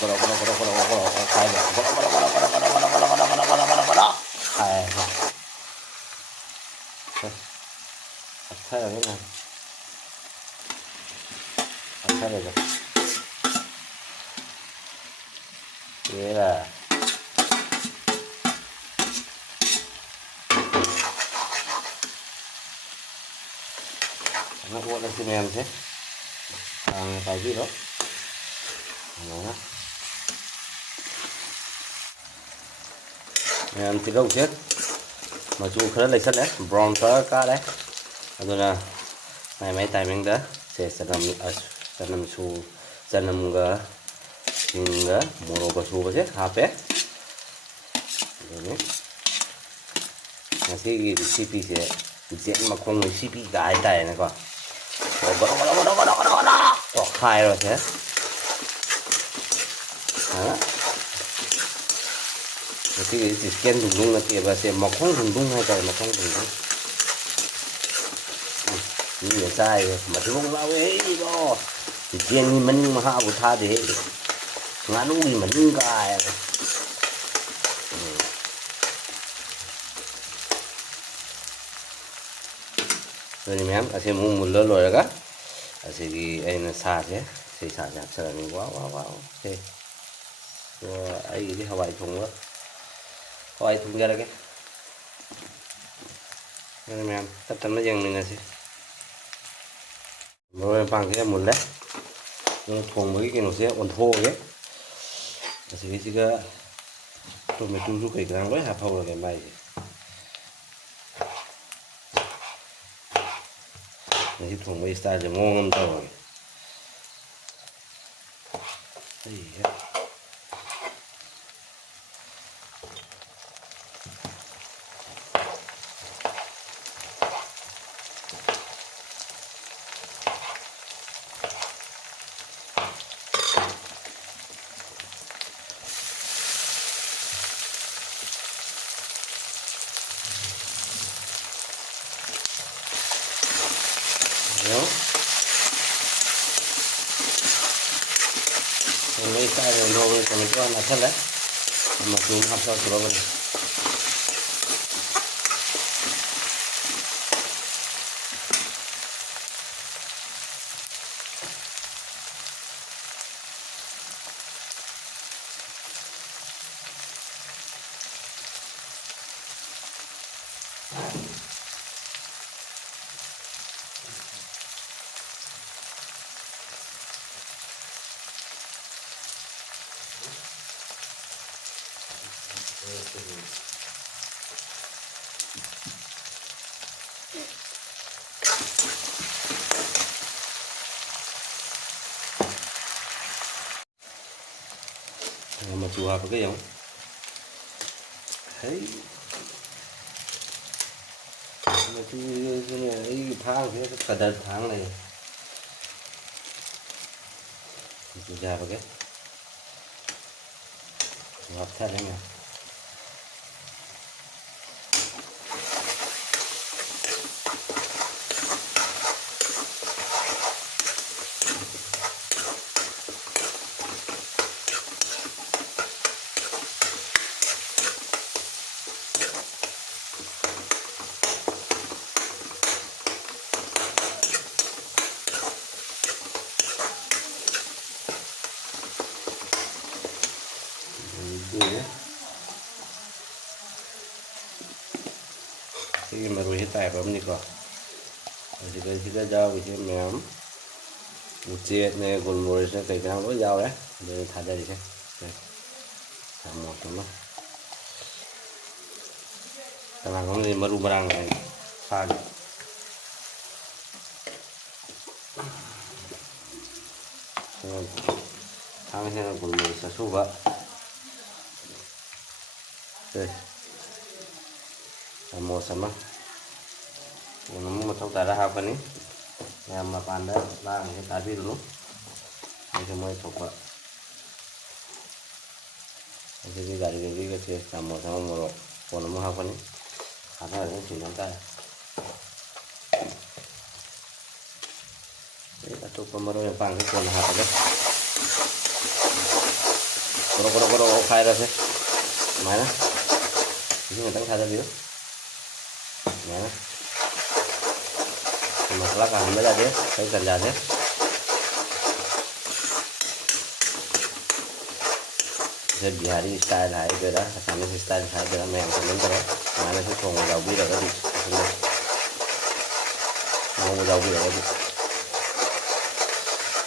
khai thay rồi thế này thay rồi thế là nó cuộn lên xin em thế tại vì đó em thì đâu chết mà chú khá là sắt đấy brown tớ cá đấy rồi là này mấy tay mình đó sẽ nằm su sẽ nằm gỡ hingga muro ke suhu sih HP ini masih CP sih diện mà không người CP cái tay này con có khai rồi thế đó thì chỉ scan dùng đúng là thì và sẽ mọc không dùng đúng hay trời mà không dùng đúng như là sai mà chúng không bao ấy đó thì scan mình mà hạ một tha để ngắn ui mà những cái rồi em sẽ mua một lỡ rồi đó sẽ đi anh xả chứ sẽ xả ra sợ mình quá thế rồi ấy đi hawai thùng ra đây cái rồi em tất cả nó dừng mình là gì rồi em bằng cái một lát thùng với cái nó sẽ ổn thô đấy sẽ cái tôi mới tu cái răng với hạt hầu là cái mày này thùng với style là ngon lắm rồi mấy cái rồi nó còn cái là thật đấy mà chúng học sao tụi nó mà phù hợp với cái giống thấy mà chú này tháng thế cả đợt tháng này chú ra vào cái phù hợp thật đấy nhỉ thì mà rồi hiện tại bấm đi qua thì cái dao của chị mềm một chiếc này còn rồi sẽ cái năng lối dao đấy để thả đây xem thả một cái karena kamu ini baru barang này pha thang thế là còn một số số vợ đây một sama yang mau tahu darah apa nih yang mau pandai lang tadi dulu ini semua coba jadi dari ini ke sini sama mau mau apa nih karena ada sini nanti kita coba meru yang pangkat pun apa aja ꯀꯣꯔꯣ ꯑꯣꯠꯈꯥꯏꯔꯁꯦ ꯁꯨꯃꯥꯏꯅ ꯏꯁꯤꯡ ꯈꯤꯇꯪ ꯊꯥꯗꯕꯤꯌꯨ ꯁꯨꯃꯥꯏꯅ ꯃꯁꯂꯥ ꯀꯥꯍꯟꯕ ꯌꯥꯗꯦ ꯀꯩ ꯇꯟꯖꯥꯗꯦ ꯁꯤ Bihari style ꯍꯥꯏꯗꯣꯏꯔꯥ ꯑꯁꯥꯃꯤꯁ style ꯍꯥꯏꯗꯣꯏꯔꯥ ꯃꯌꯥꯝ ꯀꯃꯦꯟ ꯇꯧꯔꯣ ꯁꯨꯃꯥꯏꯅꯁꯨ ꯊꯣꯡꯕ ꯌꯥꯎꯕꯤꯔꯒꯗꯤ ꯉꯧꯕ ꯌꯥꯎꯕꯤꯔꯒꯗꯤ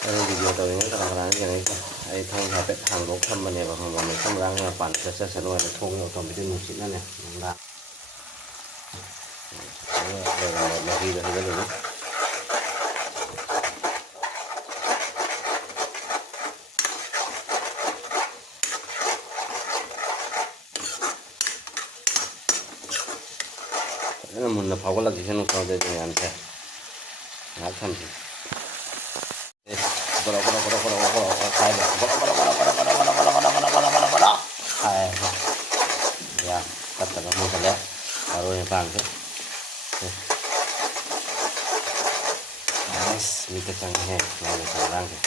ꯑꯩꯅ ꯚꯤꯗꯤꯑꯣ ꯇꯧꯔꯤꯉꯩ ꯀꯅꯥ ꯌꯦꯡꯉꯛꯏꯁꯦ ꯑꯩ ꯊꯣꯡ ꯍꯥꯏꯐꯦꯠ ꯍꯥꯡꯗꯣꯛ ꯊꯝꯕꯅꯦꯕ ꯈꯪꯕ ꯃꯩꯈꯨ ꯃꯔꯥꯡ ꯃꯄꯥꯟ ꯆꯠꯁꯅꯨ ꯍꯥꯏꯅ ꯊꯣꯡ ꯑꯣꯇꯣꯃꯦꯇꯤꯛ ꯅꯨꯡꯁꯤꯠꯅꯅꯦ ꯅꯨꯡꯗꯥꯡ ꯃꯍꯤꯗꯣ ꯍꯩꯖꯤꯜꯂꯨꯅꯤ فꯖꯅ ꯃꯨꯟꯅ ꯐꯥꯎꯒꯠꯂꯛꯈꯤꯁꯅꯨ ꯈꯪꯗꯦ ꯃꯌꯥꯝꯁꯦ ꯉꯥꯏꯍꯥꯛ ꯊꯝꯁꯤ ꯌꯥ ꯇꯠꯇꯕ ꯃꯨꯟꯈꯠꯂꯦ ꯃꯔꯣꯏ ꯃꯄꯥꯡꯁꯦ ꯑꯁ ꯃꯤꯠꯇ ꯆꯪꯉꯦꯍꯦ ꯃꯥꯒꯤ ꯃꯔꯥꯡꯁꯦ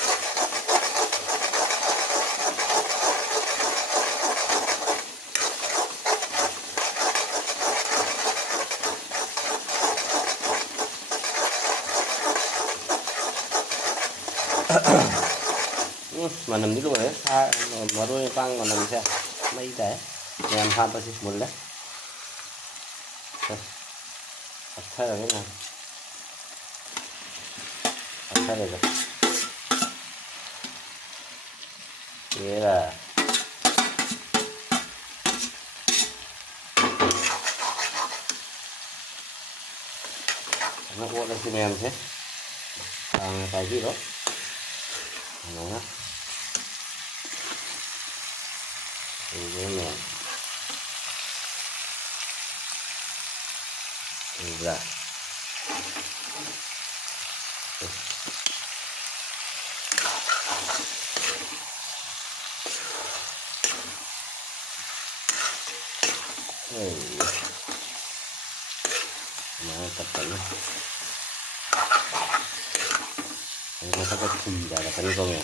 ꯃꯅꯝꯗꯤ ꯂꯣꯏꯔꯦ ꯃꯔꯣꯏ ꯃꯄꯥꯡ ꯃꯅꯝꯁꯦ ꯃꯩ ꯇꯥꯏ ꯃꯌꯥꯝ ꯍꯥꯞꯄꯁꯤ ꯃꯨꯜꯂꯦ ꯄꯠꯊꯔꯒꯦ ꯅꯍꯥꯟ ꯄꯠꯊꯔꯒ 얘가 nó cuộn lên xin em thế cái gì đó nó nè là nó tập tận nó có cái thùng dài là cái con này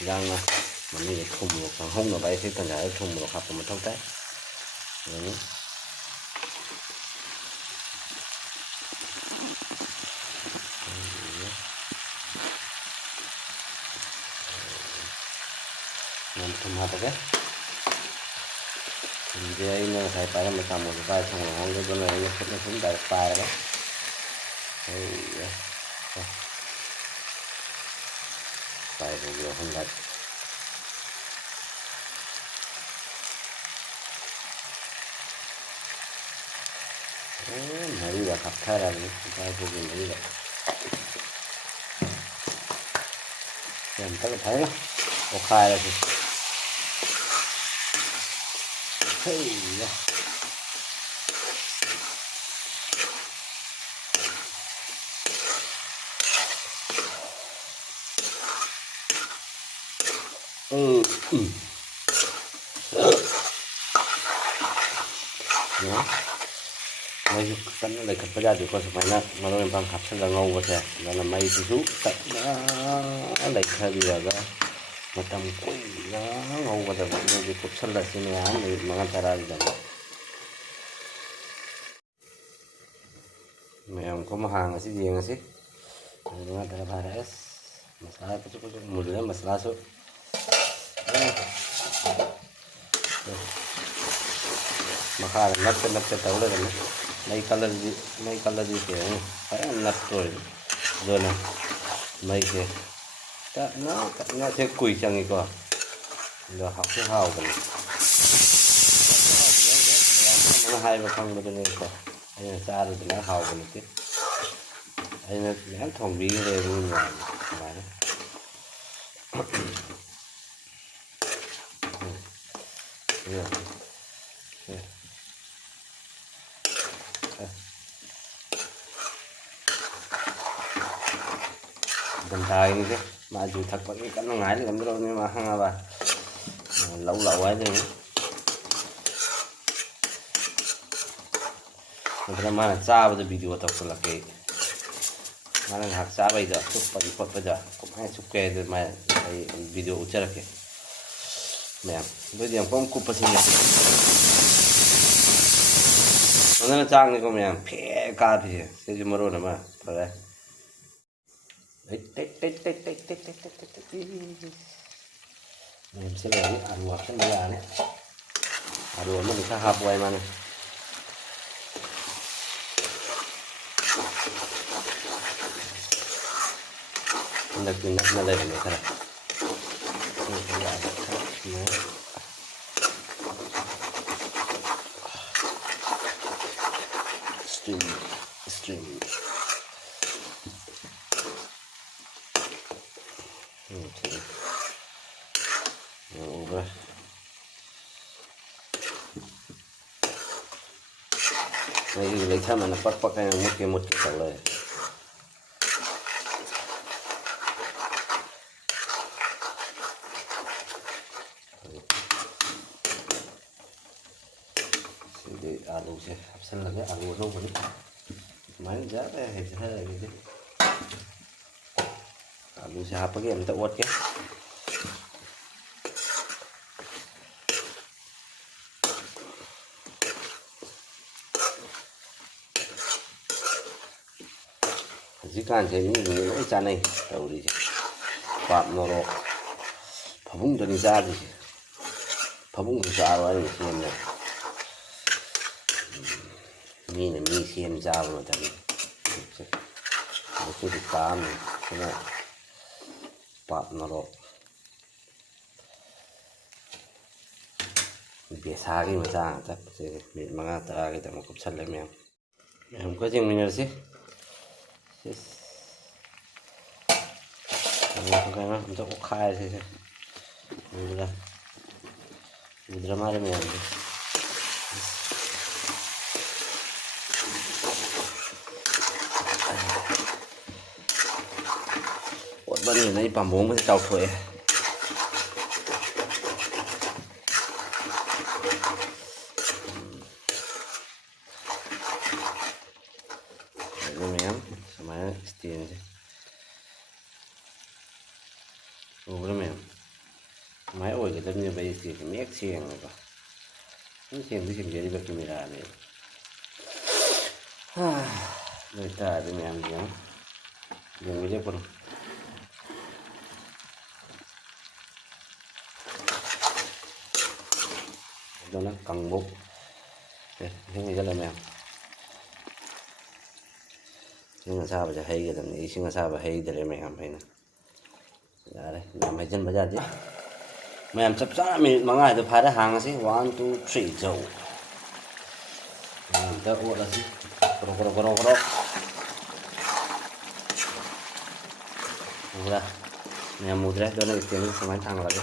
răng mà mình đi thùng một thằng hông là vậy thì thằng giải thùng một hộp một trong té mình thùng hộp cái thì đây nó phải phải làm cầm một cái thùng là không cái này nó cũng đại phai đó phải rồi không đặt 머리가 박탈하니 잘 보기 머리가 그냥 따로 봐요 오카야지 헤이야 mây cắn nó để cắt ra thì có phải là nó lên bằng cặp sẽ là ngâu và thế đó là mây thì rút cắt nó lấy khai bây giờ đó mà tầm cuối nó ngâu và vậy nó thì cục sân là xin án thì mà ăn ra thì đó mẹ ông có một hàng ở xí gì ở xí nó ăn ra phải đấy masala có chút một đứa masala số mà khai là nắp cái tấu đây rồi mấy color gì kiểu phải nắp rồi nè mấy cái nó sẽ quỳ chẳng gì cơ rồi học cái hào của nó hay mà không được nên cơ anh là xa rồi thì nó hào của nó tiếp anh là nhãn thòng bí về luôn ngoài đó bình thời như thế mà dù thật vẫn cái nó ngái thì làm đâu nhưng mà hăng bà lẩu ấy thì mình mà cha bây giờ video tập là cái mà là học cha bây giờ chụp bây giờ cũng hay chụp cái rồi mà video chơi cái mèo với điểm có một cục bơ xì nó trang này có mèo phê cá thì sẽ chỉ moro nữa mà phải đấy mèo sẽ lấy ăn ngọt cái này này đồ mình sẽ hấp quay mà này nak pindah na lang ito tara stream okay over này lấy tham là bắt cái một cái tàuเลยआलू से option लगे आलू no बनी मैं जाते हैं है ये आलू से आप के हम तो ओट के जी कान से नहीं नहीं चाह नहीं तो ली पाप नोरो फबुंग तो नहीं चाह ली फबुंग तो चाह रहा है इसमेंมีเนี่ยมีเทียนจ้ามาจากนี้คือตามใช่ไหมปะนรกเบียร์ซากี่มาจ้าแต่มีมังอาตรากี่แต่มาคุบชันเลยแม่ผมก็จริงมีอะไรสิอะไรกันนะผมจะอุคายสิดูละดูดราม่าเลยแม่วันนี้ในปั๊มวงมันจะเจ้าถวยรู้ไหมครับสมัยสตีนใช่รู้ไหมครับสมัยโอ้ยก็จะมีใบสตีนมีเอ็กเซียงเลยป่ะนี่เซียงที่เซียงเยอะที่แบบมีราเลยเลยตาดูไหมครับยังไม่ได้ปนcho nó căng bút thế này rất là mềm nhưng mà sao bây giờ hay cái tầm này nhưng mà sao bây hay để mềm hay nè đây làm hai chân bây giờ chứ mềm sắp sẵn mình mang ai từ phái ra hàng gì 1, 2, 3 dầu ta ủa là gì coro udah mềm mudah cho nên tiếng semain thang lagi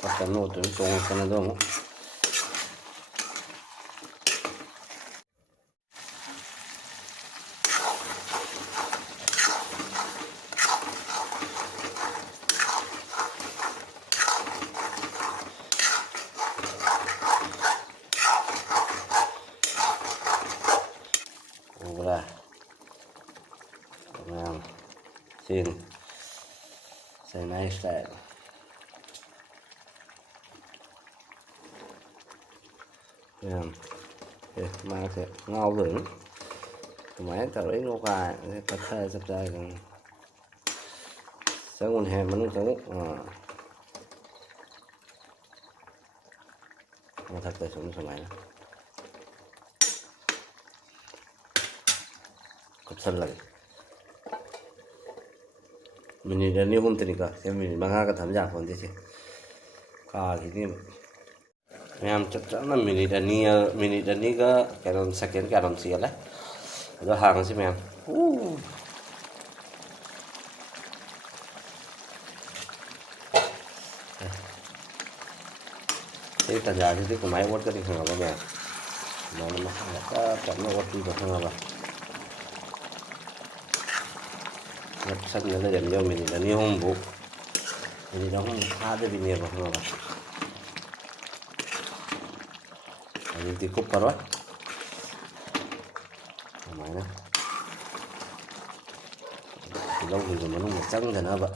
pakai note tong sana dong udah nah sin saya naik style mà sẽ ngao vững máy tàu đấy ngô cài cà phê sắp ra còn sẽ còn hèm nó sẽ mà thật là sống thoải mái cột sân lại mình đi đến nhiều hôm thì cả xem mình mang cái thảm giả còn thế chứ cả thì em chắc chắn là mini đani cái Canon second Canon xịn đấy đó hàng xem em thế thật ra thì của máy quất cái gì không có mẹ mà nó có chậm nó quất đi được không là nhập sách nó là điểm vô mini đani không bụng mini đó không tha được nhiều không là ini cukup parah mana ꯇꯤꯜꯍꯧꯁꯤꯡꯗꯨ ꯃꯅꯨꯡꯗ ꯆꯪꯗꯅꯕ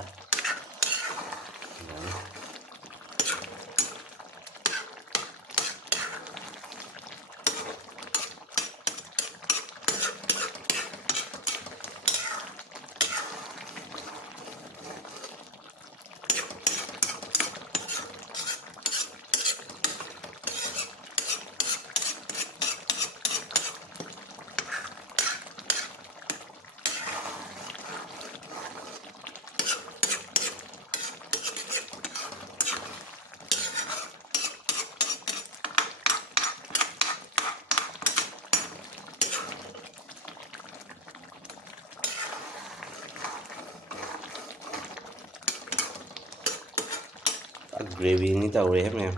gravy ini tàu hết nè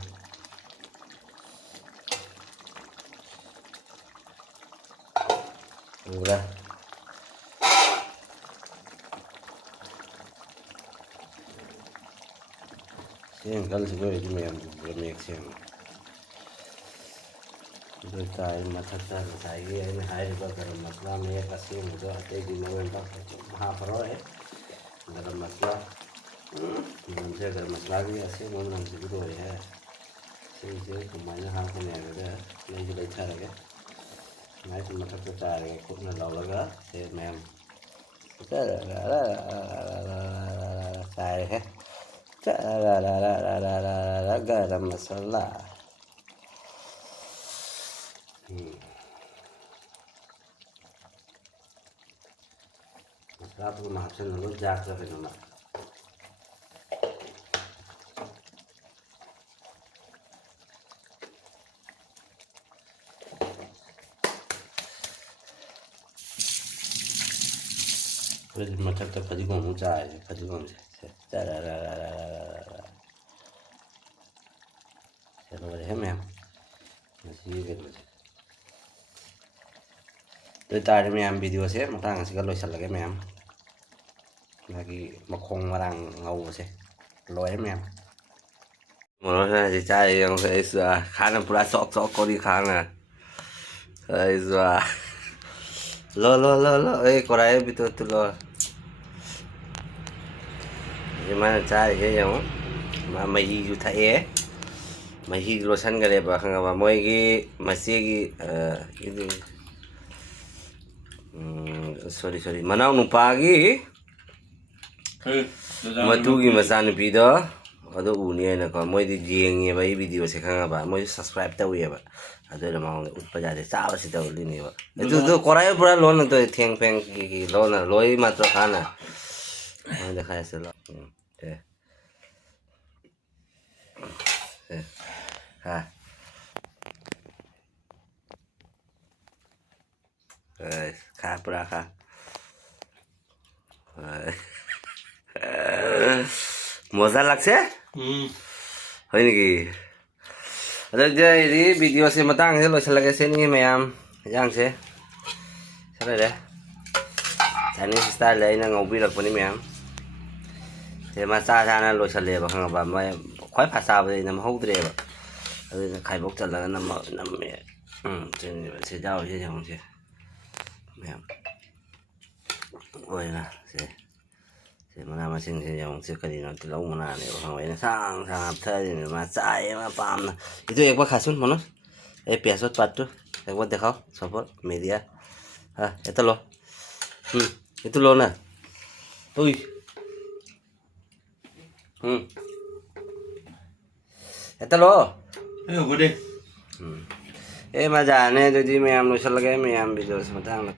udah siang kali sebenarnya itu yang berminyak siang itu kain masak saya ini air garam masala minyak kasih itu ada di bawah mahapro garam masala nanti garam masala ini asih mau nanti dulu ya sih kemana hal ini ada yang juga cara ya nah itu masak cara kok nelaw laga saya mem saya garam masala masala tuh maafkan dulu jaga benar Jadi macam tu kaji gom cai, kaji gom saya boleh hem masih gitu. Jadi tadi mem video saya, matang sih kalau isal lagi mem, lagi makong marang ngau sih, loy mem. Mana sih cai yang saya suah, kanan pula sok kau di kanan, saya suah. Lo, korai betul lo. Gimana caranya ya, mama hiji juta mahi losan gale ba khanga ba moi gi masi gi ini sorry manau nu pagi matu gi masan pido ado uni na ko moi di jeng ye ba video se khanga ba moi subscribe ta uye ba ado la ma utpa ja de sa ba si ta uli ni ba itu korai pura lon to theng pheng gi lon na loi ma to khana ma dekha se lo ha kha pura kha মজা লাগছে হয় নেকি jadi video si matang se loisalage se ni mayam yang se sare de Chinese style le na ngobi rak pani mayam se ma sa sa na loisale ba khang ba mai khoi pha sa ba na ma hou dre ba adu khai bok chal la na me se jao se jong se mayam oi na se mana masing sih yang sekali nanti lau mana nih orang lain sang apa ini macam apa paham nah itu yang apa kasun mana biasa patu yang buat dekau support media itu loh itu loh nah ui itu loh ayo gede macam ni jadi meyam nusul lagi meyam video sementara